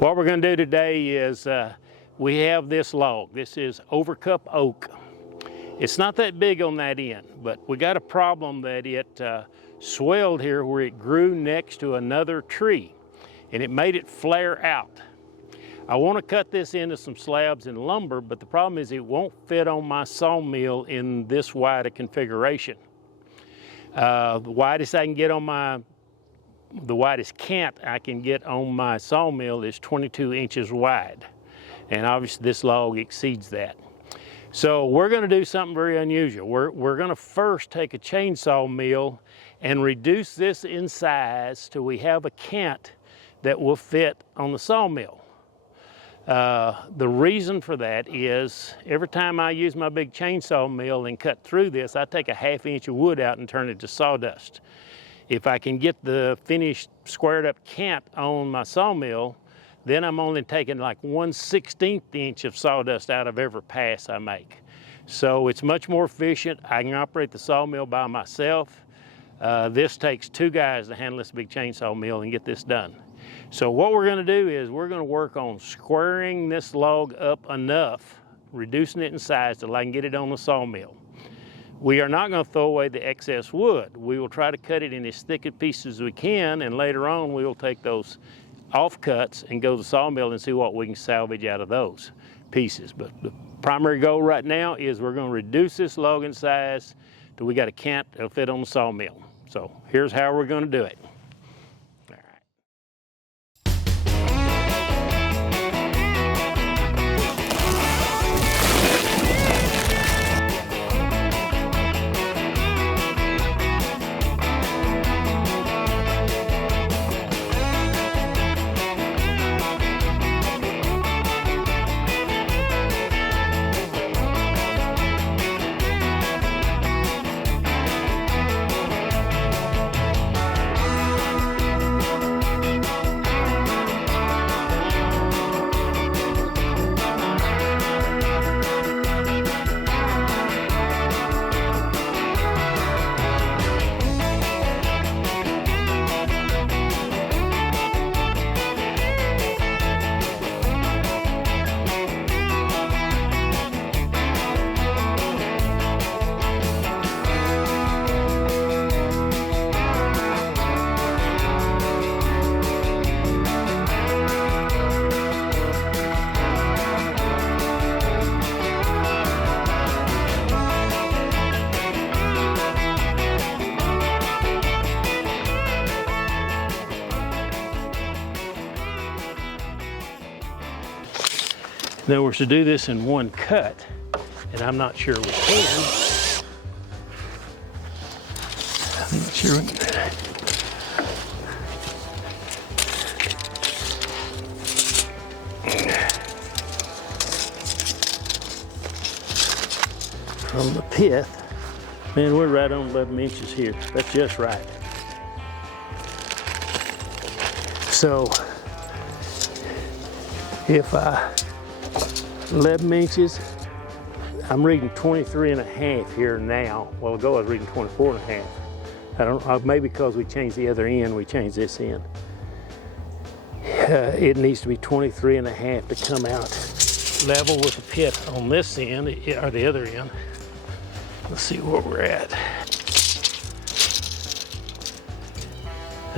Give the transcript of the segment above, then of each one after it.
What we're going to do today is we have this log. This is overcup oak. It's not that big on that end, but we got a problem that it swelled here where it grew next to another tree and it made it flare out. I want to cut this into some slabs and lumber, but the problem is it won't fit on my sawmill in this wide a configuration. The widest I can get on the widest cant I can get on my sawmill is 22 inches wide. And obviously this log exceeds that. So we're going to do something very unusual. We're going to first take a chainsaw mill and reduce this in size till we have a cant that will fit on the sawmill. The reason for that is every time I use my big chainsaw mill and cut through this, I take a1/2 inch of wood out and turn it to sawdust. If I can get the finished squared up cant on my sawmill, then I'm only taking like 1/16 inch of sawdust out of every pass I make. So it's much more efficient. I can operate the sawmill by myself. This takes 2 guys to handle this big chainsaw mill and get this done. So what we're going to do is we're going to work on squaring this log up enough, reducing it in size till I can get it on the sawmill. We are not going to throw away the excess wood. We will try to cut it in as thick a pieces as we can, and later on we will take those offcuts and go to the sawmill and see what we can salvage out of those pieces. But the primary goal right now is we're going to reduce this log in size till we got a cant that'll fit on the sawmill. So here's how we're going to do it. Now we're to do this in one cut, and I'm not sure we can. I'm not sure we can do that. From the pith, man, we're right on 11 inches here. That's just right. So if 11 inches, I'm reading 23 and a half here now. Well, ago I was reading 24 and a half. I don't know, maybe because we changed the other end, we changed this end. It needs to be 23 and a half to come out level with the pit on this end, or the other end. Let's see where we're at.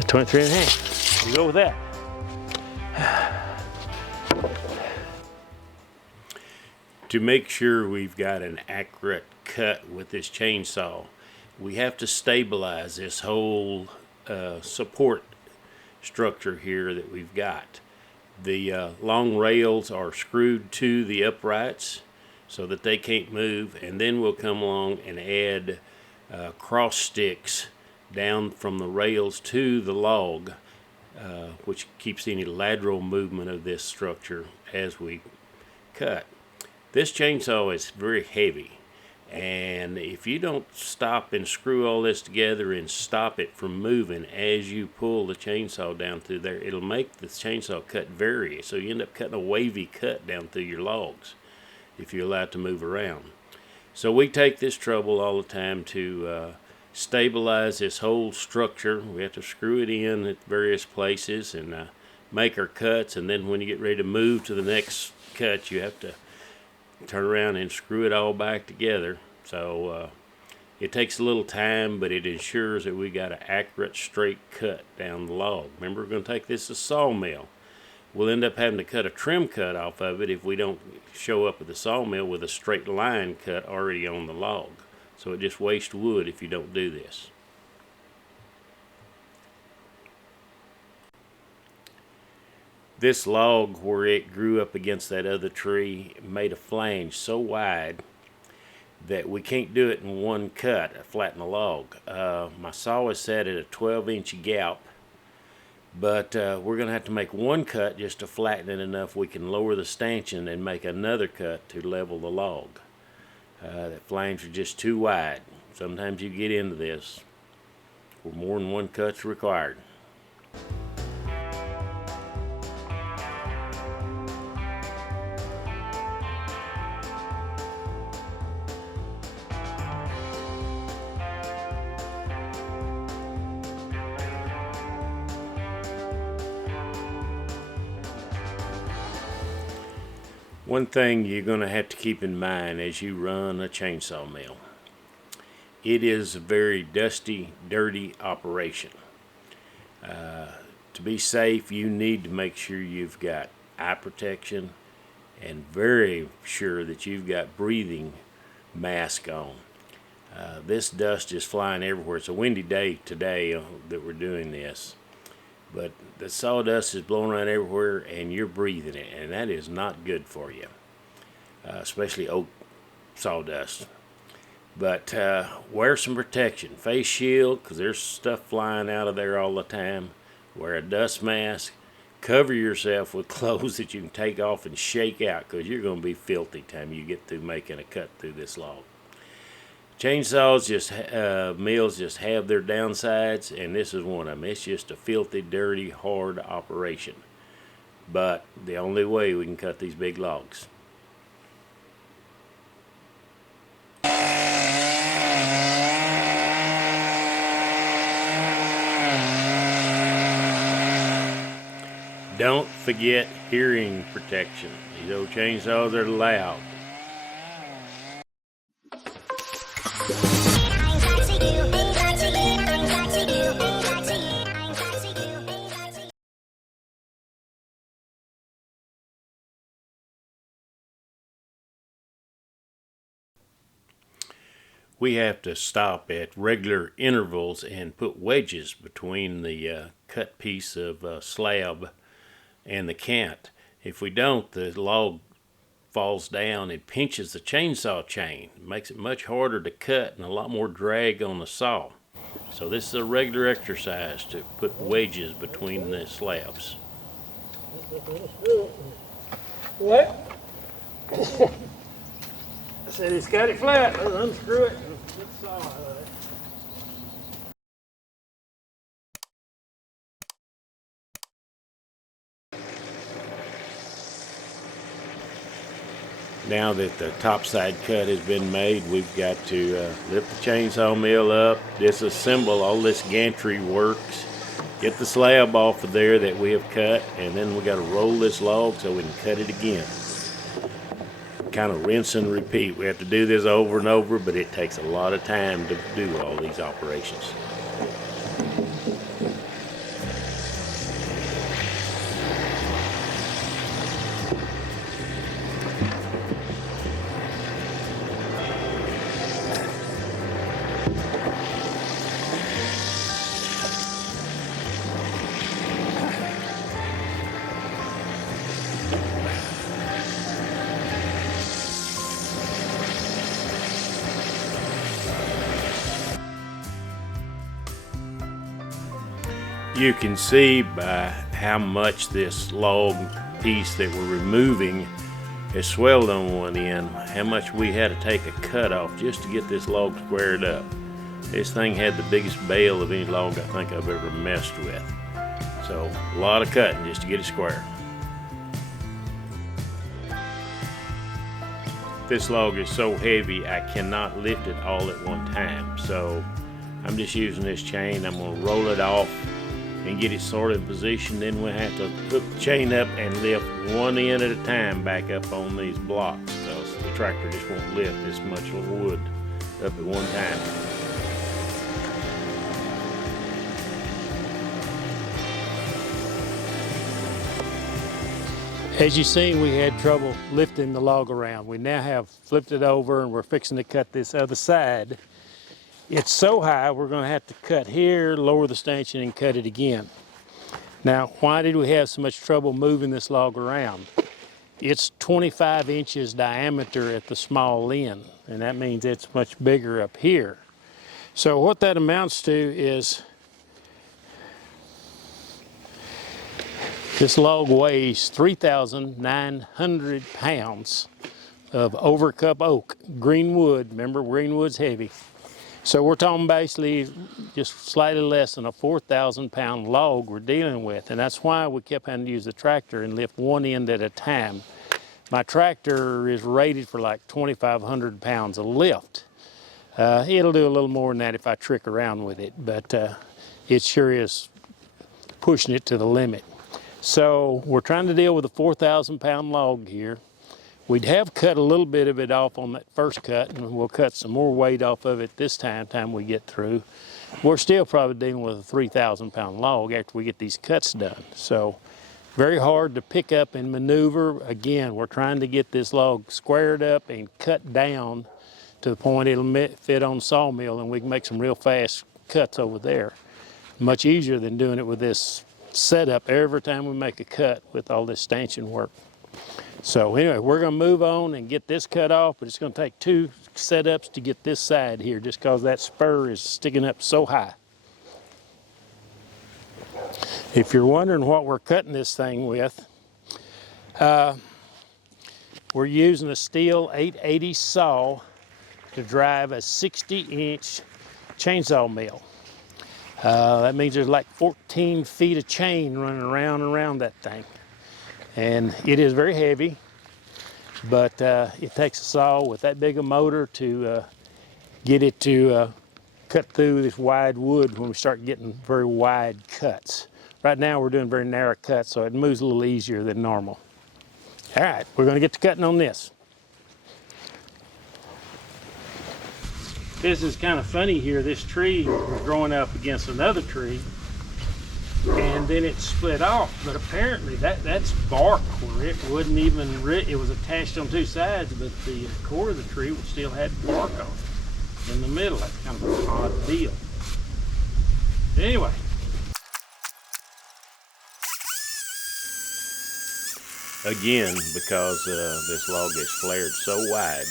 23 and a half, you go with that. To make sure we've got an accurate cut with this chainsaw, we have to stabilize this whole support structure here that we've got. The long rails are screwed to the uprights so that they can't move, and then we'll come along and add cross sticks down from the rails to the log, which keeps any lateral movement of this structure as we cut. This chainsaw is very heavy, and if you don't stop and screw all this together and stop it from moving as you pull the chainsaw down through there, it'll make the chainsaw cut vary. So you end up cutting a wavy cut down through your logs if you allow it to move around. So we take this trouble all the time to stabilize this whole structure. We have to screw it in at various places and make our cuts, and then when you get ready to move to the next cut, you have to turn around and screw it all back together. So it takes a little time, but it ensures that we got an accurate straight cut down the log. Remember, we're going to take this to sawmill. We'll end up having to cut a trim cut off of it if we don't show up at the sawmill with a straight line cut already on the log. So it just wastes wood if you don't do this. This log, where it grew up against that other tree, made a flange so wide that we can't do it in one cut, flatten the log. My saw is set at a 12-inch gap, but we're going to have to make one cut just to flatten it enough we can lower the stanchion and make another cut to level the log. The flange are just too wide. Sometimes you get into this where more than one cut's required. One thing you're going to have to keep in mind as you run a chainsaw mill, it is a very dusty, dirty operation. To be safe, you need to make sure you've got eye protection and very sure that you've got breathing mask on. This dust is flying everywhere. It's a windy day today that we're doing this. But the sawdust is blowing around everywhere and you're breathing it, and that is not good for you, especially oak sawdust. But wear some protection, face shield, because there's stuff flying out of there all the time. Wear a dust mask, cover yourself with clothes that you can take off and shake out, because you're going to be filthy time you get through making a cut through this log. Chainsaws, mills just have their downsides, and this is one of them. It's just a filthy, dirty, hard operation. But the only way we can cut these big logs. Don't forget hearing protection. These old chainsaws are loud. We have to stop at regular intervals and put wedges between the cut piece of slab and the cant. If we don't, the log falls down and pinches the chainsaw chain. It makes it much harder to cut and a lot more drag on the saw. So this is a regular exercise to put wedges between the slabs. What? I said it's got it flat. Let's unscrew it and put the saw out of it. Now that the topside cut has been made, we've got to lift the chainsaw mill up, disassemble all this gantry works, get the slab off of there that we have cut, and then we got to roll this log so we can cut it again. Kind of rinse and repeat. We have to do this over and over, but it takes a lot of time to do all these operations. You can see by how much this log piece that we're removing has swelled on one end, how much we had to take a cut off just to get this log squared up. This thing had the biggest bale of any log I think I've ever messed with. So a lot of cutting just to get it square. This log is so heavy I cannot lift it all at one time. So I'm just using this chain. I'm going to roll it off and get it sorted in position. Then we'll have to hook the chain up and lift one end at a time back up on these blocks, because the tractor just won't lift this much wood up at one time. As you seen, we had trouble lifting the log around. We now have flipped it over and we're fixing to cut this other side. It's so high, we're going to have to cut here, lower the stanchion, and cut it again. Now, why did we have so much trouble moving this log around? It's 25 inches diameter at the small end, and that means it's much bigger up here. So what that amounts to is this log weighs 3,900 pounds of overcup oak, green wood. Remember, green wood's heavy. So we're talking basically just slightly less than a 4,000 pound log we're dealing with. And that's why we kept having to use the tractor and lift one end at a time. My tractor is rated for like 2,500 pounds of lift. It'll do a little more than that if I trick around with it, but it sure is pushing it to the limit. So we're trying to deal with a 4,000 pound log here. We'd have cut a little bit of it off on that first cut, and we'll cut some more weight off of it this time we get through. We're still probably dealing with a 3,000 pound log after we get these cuts done. So very hard to pick up and maneuver. Again, we're trying to get this log squared up and cut down to the point it'll fit on the sawmill, and we can make some real fast cuts over there. Much easier than doing it with this setup every time we make a cut with all this stanchion work. So anyway, we're going to move on and get this cut off, but it's going to take 2 setups to get this side here, just because that spur is sticking up so high. If you're wondering what we're cutting this thing with, we're using a steel 880 saw to drive a 60-inch chainsaw mill. That means there's like 14 feet of chain running around that thing. And it is very heavy, but it takes a saw with that big a motor to get it to cut through this wide wood when we start getting very wide cuts. Right now we're doing very narrow cuts, so it moves a little easier than normal. All right, we're going to get to cutting on this. This is kind of funny here. This tree was growing up against another tree, and then it split off. But apparently that's bark where it wouldn't even, it was attached on 2 sides, but the core of the tree still had bark on it in the middle. That's kind of an odd deal. Anyway. Again, because this log is flared so wide,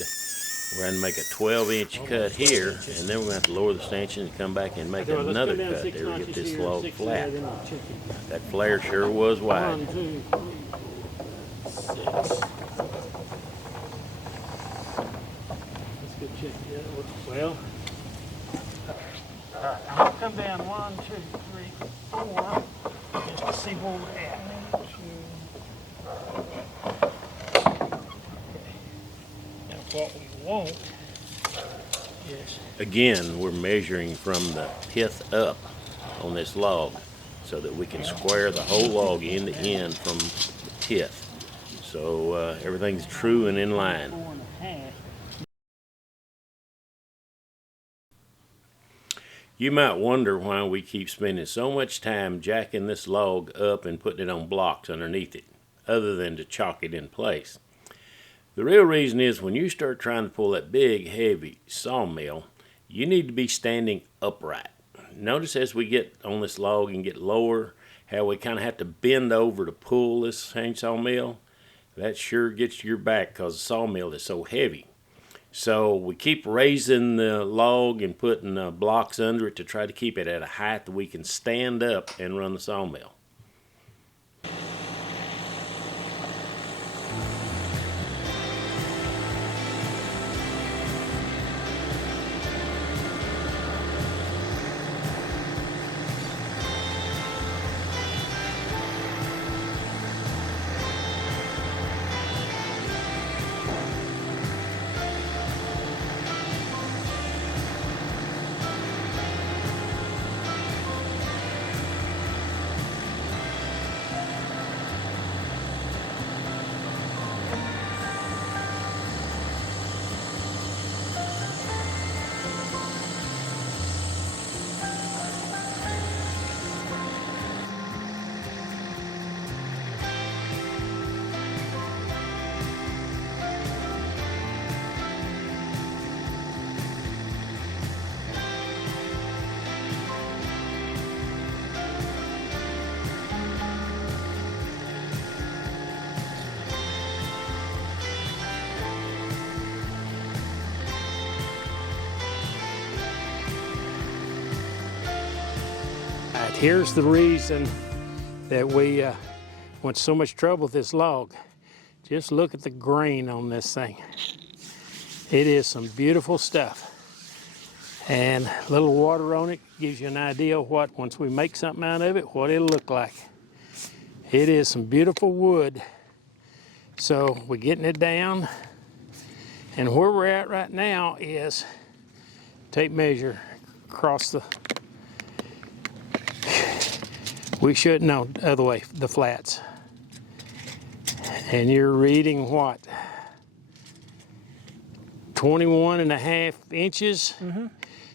we're going to make a 12-inch cut here, and then we're going to have to lower the stanchion and come back and make another cut there to get this log flat. That flare sure was wide. 1, 2, 3, 6. Let's go check that. Well, all right, I'll come down 1, 2, 3, 4, just to see where we're at. What we want is... Again, we're measuring from the pith up on this log so that we can square the whole log end to end from the pith. So everything's true and in line. 4.5. You might wonder why we keep spending so much time jacking this log up and putting it on blocks underneath it, other than to chalk it in place. The real reason is when you start trying to pull that big, heavy sawmill, you need to be standing upright. Notice as we get on this log and get lower, how we kind of have to bend over to pull this chainsaw mill. That sure gets your back because the sawmill is so heavy. So we keep raising the log and putting blocks under it to try to keep it at a height that we can stand up and run the sawmill. Here's the reason that we went so much trouble with this log. Just look at the grain on this thing. It is some beautiful stuff. And a little water on it gives you an idea of what, once we make something out of it, what it'll look like. It is some beautiful wood. So we're getting it down. And where we're at right now is tape measure across the, we should, no, other way, the flats. And you're reading what? 21.5 inches. Mm-hmm.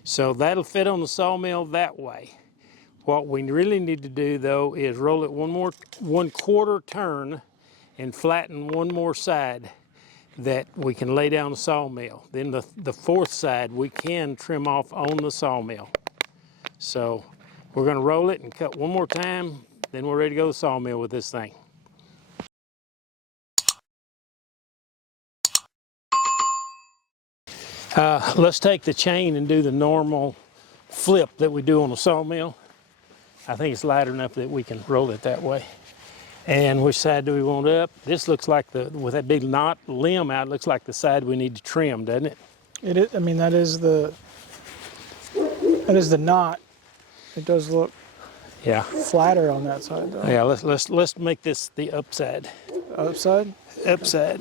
So that'll fit on the sawmill that way. What we really need to do though is roll it one quarter turn and flatten one more side that we can lay down the sawmill. Then the fourth side we can trim off on the sawmill. So we're gonna roll it and cut one more time, then we're ready to go to the sawmill with this thing. Let's take the chain and do the normal flip that we do on a sawmill. I think it's light enough that we can roll it that way. And which side do we want up? This looks like with that big knot limb out, it looks like the side we need to trim, doesn't it? It is, I mean, that is the knot. It does look flatter on that side though. Yeah, let's make this the upside. Upside? Upside.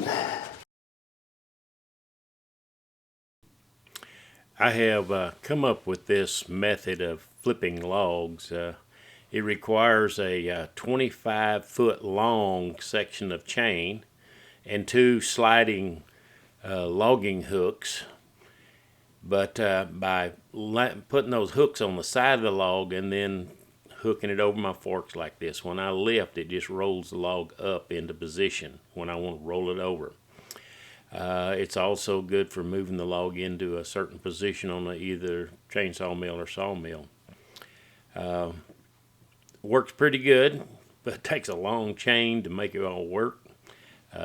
I have come up with this method of flipping logs. It requires a 25-foot long section of chain and 2 sliding logging hooks. But by putting those hooks on the side of the log and then hooking it over my forks like this, when I lift, it just rolls the log up into position when I want to roll it over. It's also good for moving the log into a certain position on either chainsaw mill or sawmill. Works pretty good, but it takes a long chain to make it all work.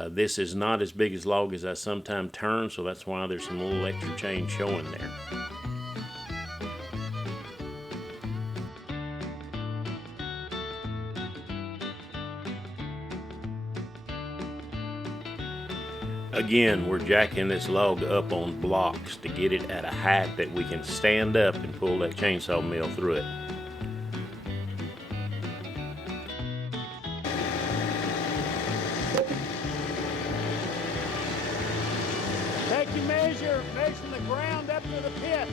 This is not as big as log as I sometimes turn, so that's why there's some little extra chain showing there. Again, we're jacking this log up on blocks to get it at a height that we can stand up and pull that chainsaw mill through it. Take your measure from the ground up to the pit.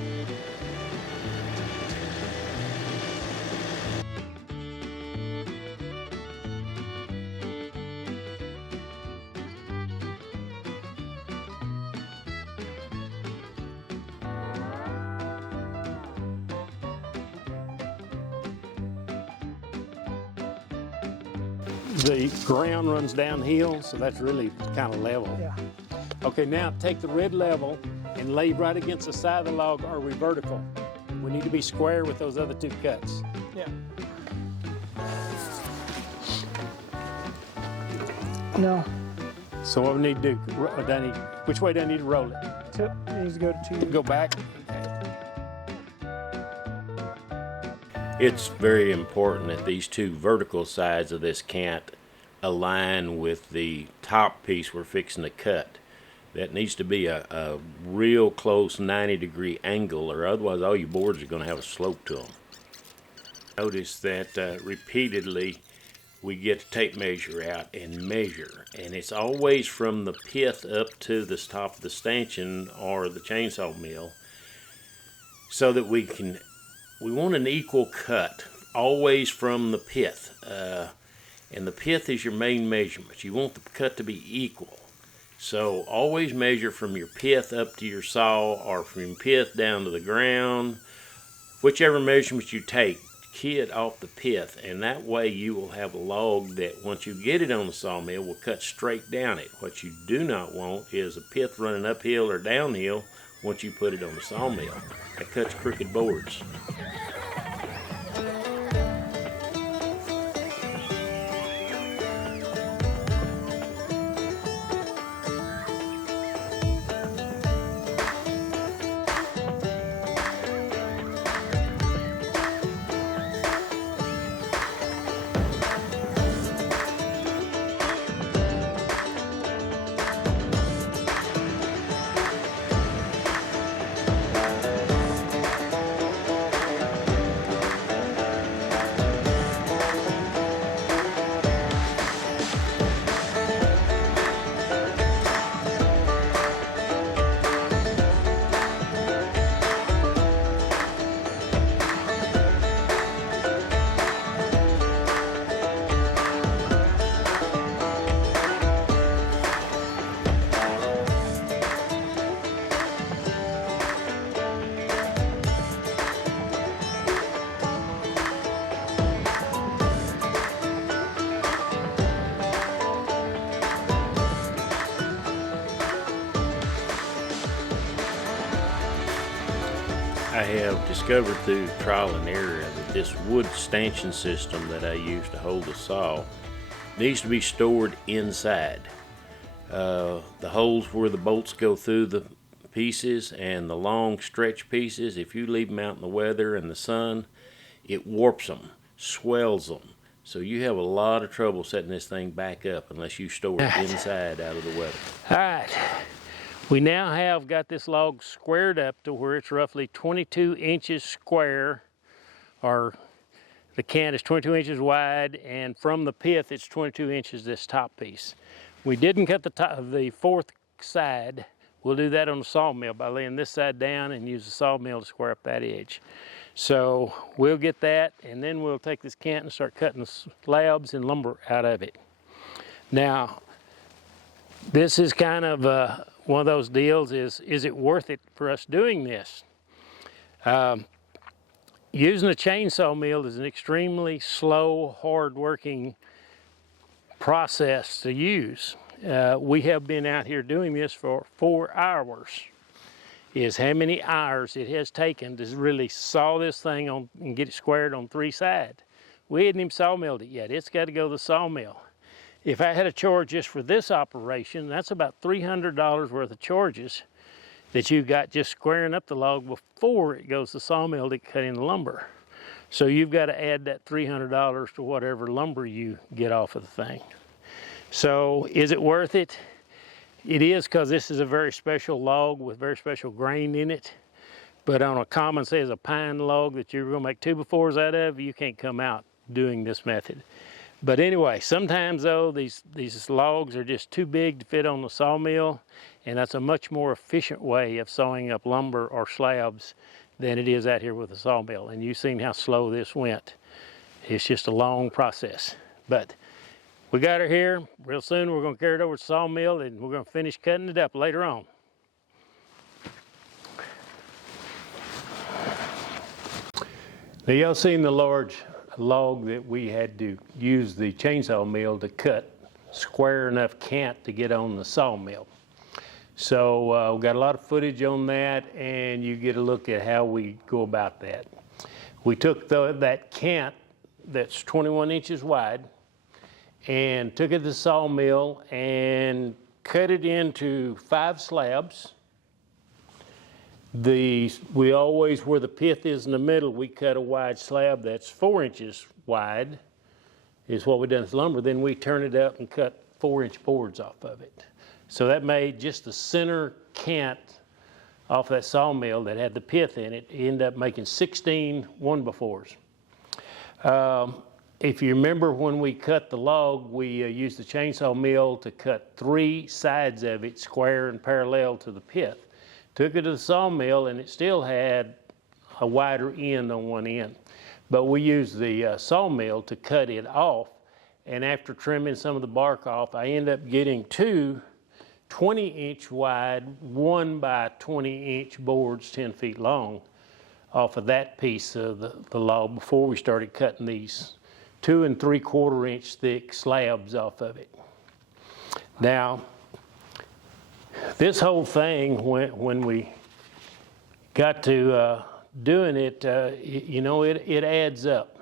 The ground runs downhill, so that's really kind of level. Yeah. Okay, now take the red level and lay right against the side of the log. Are we vertical? We need to be square with those other 2 cuts. Yeah. No. So what we need to do, which way do I need to roll it? Tip needs to go to 2. Go back. It's very important that these 2 vertical sides of this cant align with the top piece we're fixing to cut. That needs to be a real close 90-degree angle, or otherwise all your boards are going to have a slope to them. Notice that repeatedly we get the tape measure out and measure, and it's always from the pith up to the top of the stanchion or the chainsaw mill, so that we want an equal cut, always from the pith. And the pith is your main measurement. You want the cut to be equal. So always measure from your pith up to your saw, or from your pith down to the ground. Whichever measurement you take, key it off the pith, and that way you will have a log that once you get it on the sawmill will cut straight down it. What you do not want is a pith running uphill or downhill once you put it on the sawmill. That cuts crooked boards. I have discovered through trial and error that this wood stanchion system that I use to hold the saw needs to be stored inside. The holes where the bolts go through the pieces and the long stretch pieces, if you leave them out in the weather and the sun, it warps them, swells them. So you have a lot of trouble setting this thing back up unless you store it inside out of the weather. All right. We now have got this log squared up to where it's roughly 22 inches square, or the cant is 22 inches wide, and from the pith it's 22 inches this top piece. We didn't cut the fourth side. We'll do that on the sawmill by laying this side down and use the sawmill to square up that edge. So we'll get that, and then we'll take this cant and start cutting the slabs and lumber out of it. Now, this is kind of one of those deals, is it worth it for us doing this? Using a chainsaw mill is an extremely slow, hard-working process to use. We have been out here doing this for 4 hours. Is how many hours it has taken to really saw this thing on and get it squared on 3 sides. We hadn't even sawmilled it yet. It's got to go to the sawmill. If I had a charge just for this operation, that's about $300 worth of charges that you got just squaring up the log before it goes to the sawmill to cut in the lumber. So you've got to add that $300 to whatever lumber you get off of the thing. So is it worth it? It is, because this is a very special log with very special grain in it. But on a common, say, as a pine log that you're going to make 2x4s out of, you can't come out doing this method. But anyway, sometimes though, these logs are just too big to fit on the sawmill, and that's a much more efficient way of sawing up lumber or slabs than it is out here with a sawmill. And you've seen how slow this went. It's just a long process. But we got her here. Real soon we're going to carry it over to the sawmill, and we're going to finish cutting it up later on. Now y'all seen the large log that we had to use the chainsaw mill to cut square enough cant to get on the sawmill. So we got a lot of footage on that, and you get a look at how we go about that. We took that cant that's 21 inches wide and took it to the sawmill and cut it into 5 slabs. We always, where the pith is in the middle, we cut a wide slab that's 4 inches wide, is what we done with lumber. Then we turn it up and cut 4-inch boards off of it. So that made just the center cant off that sawmill that had the pith in it. It ended up making 16 1x4s. If you remember when we cut the log, we used the chainsaw mill to cut 3 sides of it square and parallel to the pith. Took it to the sawmill, and it still had a wider end on one end. But we used the sawmill to cut it off, and after trimming some of the bark off, I ended up getting 2 20-inch wide, 1 by 20-inch boards, 10 feet long, off of that piece of the log before we started cutting these 2 3/4 inch thick slabs off of it. Now, this whole thing, when we got to doing it, you know, it adds up.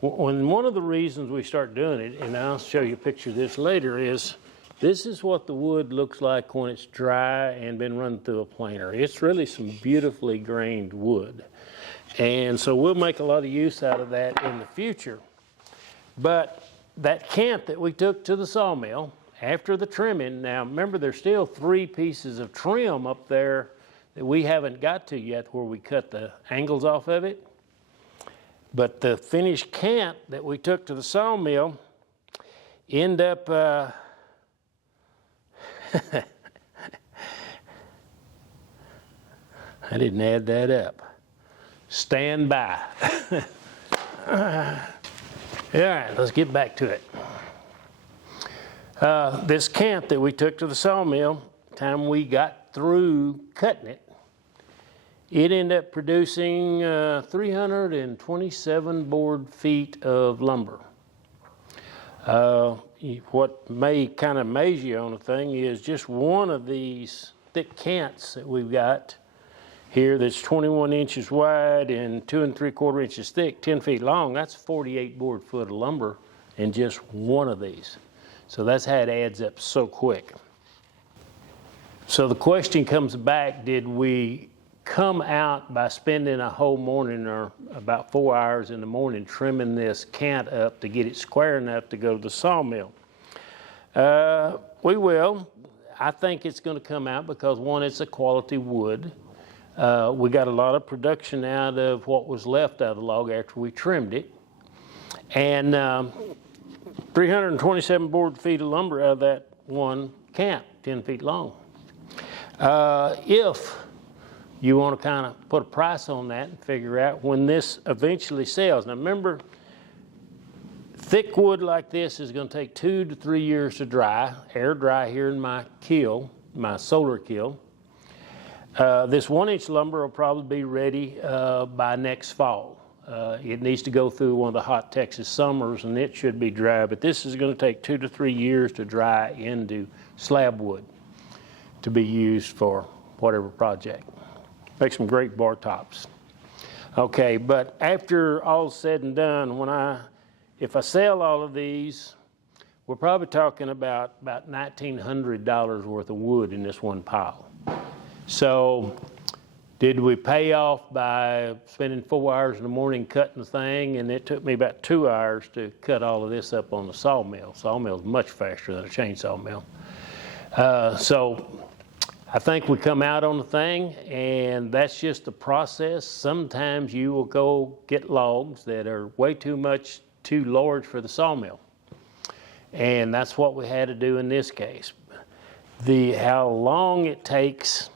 One of the reasons we start doing it, and I'll show you a picture of this later, is this is what the wood looks like when it's dry and been run through a planer. It's really some beautifully grained wood. And so we'll make a lot of use out of that in the future. But that cant that we took to the sawmill after the trimming, now remember there's still 3 pieces of trim up there that we haven't got to yet where we cut the angles off of it. But the finished cant that we took to the sawmill end up I didn't add that up. Stand by. All right, let's get back to it. This cant that we took to the sawmill, time we got through cutting it, it ended up producing 327 board feet of lumber. What may kind of amaze you on the thing is just one of these thick cants that we've got here that's 21 inches wide and 2 3/4 inches thick, 10 feet long. That's 48 board foot of lumber in just one of these. So that's how it adds up so quick. So the question comes back, did we come out by spending a whole morning or about 4 hours in the morning trimming this cant up to get it square enough to go to the sawmill? We will. I think it's going to come out because, one, it's a quality wood. We got a lot of production out of what was left out of the log after we trimmed it. And 327 board feet of lumber out of that one cant, 10 feet long. If you want to kind of put a price on that and figure out when this eventually sells. Now remember, thick wood like this is going to take 2 to 3 years to dry, air dry here in my kiln, my solar kiln. This 1-inch lumber will probably be ready by next fall. It needs to go through one of the hot Texas summers and it should be dry, but this is going to take 2 to 3 years to dry into slab wood to be used for whatever project. Make some great bar tops. Okay, but after all's said and done, if I sell all of these, we're probably talking about $1,900 worth of wood in this one pile. So did we pay off by spending 4 hours in the morning cutting the thing, and it took me about 2 hours to cut all of this up on the sawmill. Sawmill is much faster than a chainsaw mill. So I think we come out on the thing, and that's just the process. Sometimes you will go get logs that are way too large for the sawmill. And that's what we had to do in this case. How long it takes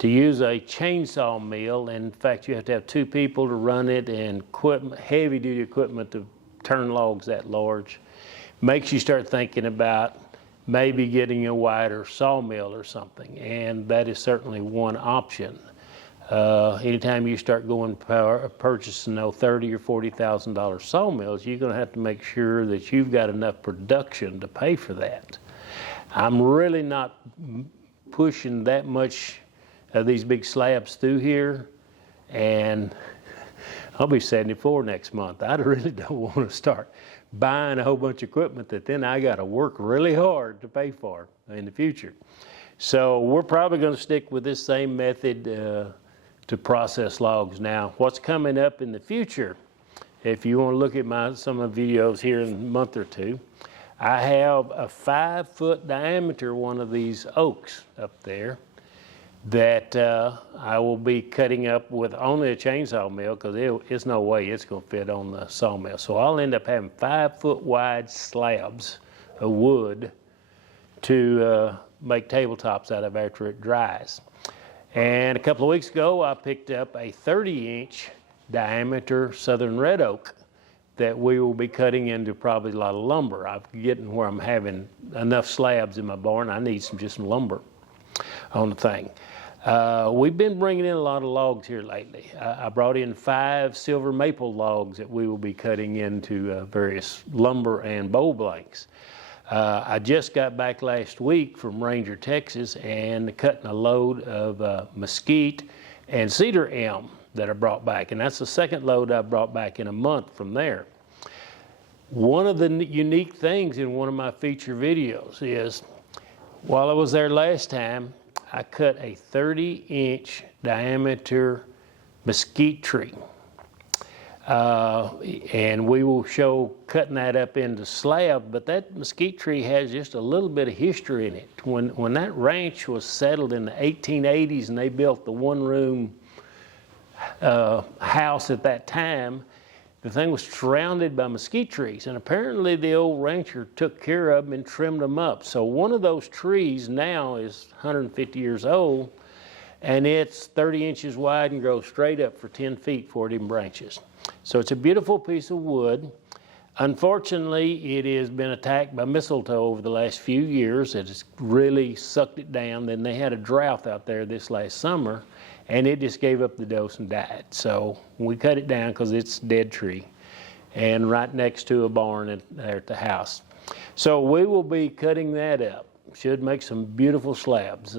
to use a chainsaw mill, and in fact you have to have 2 people to run it and heavy duty equipment to turn logs that large, makes you start thinking about maybe getting a wider sawmill or something, and that is certainly one option. Anytime you start going purchasing $30,000 or $40,000 sawmills, you're going to have to make sure that you've got enough production to pay for that. I'm really not pushing that much of these big slabs through here, and I'll be 74 next month. I really don't want to start buying a whole bunch of equipment that then I got to work really hard to pay for in the future. So we're probably going to stick with this same method to process logs. Now, what's coming up in the future, if you want to look at some of the videos here in a month or two, I have a 5-foot diameter one of these oaks up there that I will be cutting up with only a chainsaw mill, because there's no way it's going to fit on the sawmill. So I'll end up having 5-foot wide slabs of wood to make tabletops out of after it dries. And a couple of weeks ago I picked up a 30-inch diameter southern red oak that we will be cutting into probably a lot of lumber. I'm getting where I'm having enough slabs in my barn. I need just some lumber on the thing. We've been bringing in a lot of logs here lately. I brought in 5 silver maple logs that we will be cutting into various lumber and bowl blanks. I just got back last week from Ranger, Texas, and cutting a load of mesquite and cedar elm that I brought back, and that's the second load I brought back in a month from there. One of the unique things in one of my feature videos is, while I was there last time, I cut a 30-inch diameter mesquite tree. And we will show cutting that up into slab, but that mesquite tree has just a little bit of history in it. When that ranch was settled in the 1880s and they built the one-room house at that time, the thing was surrounded by mesquite trees, and apparently the old rancher took care of them and trimmed them up. So one of those trees now is 150 years old, and it's 30 inches wide and grows straight up for 10 feet before it even branches. So it's a beautiful piece of wood. Unfortunately, it has been attacked by mistletoe over the last few years. It has really sucked it down. Then they had a drought out there this last summer, and it just gave up the ghost and died. So we cut it down because it's a dead tree, and right next to a barn there at the house. So we will be cutting that up. should make some beautiful slabs.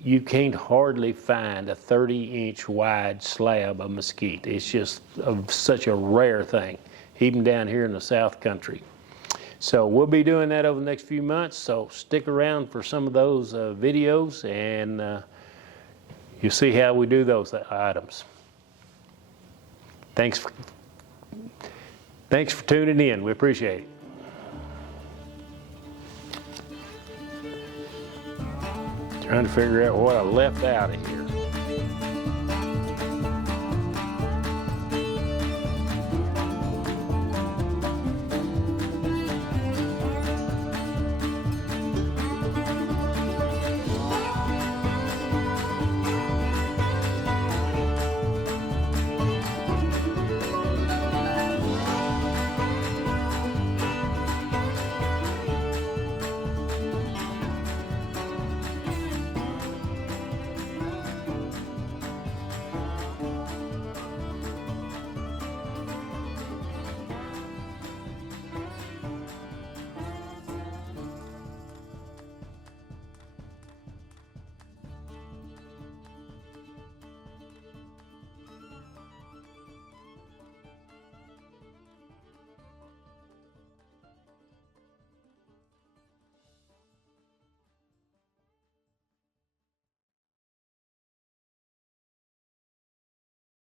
You can't hardly find a 30-inch wide slab of mesquite. It's just such a rare thing, even down here in the South Country. So we'll be doing that over the next few months, so stick around for some of those videos, and you'll see how we do those items. Thanks for tuning in. We appreciate it. Trying to figure out what I left out of here.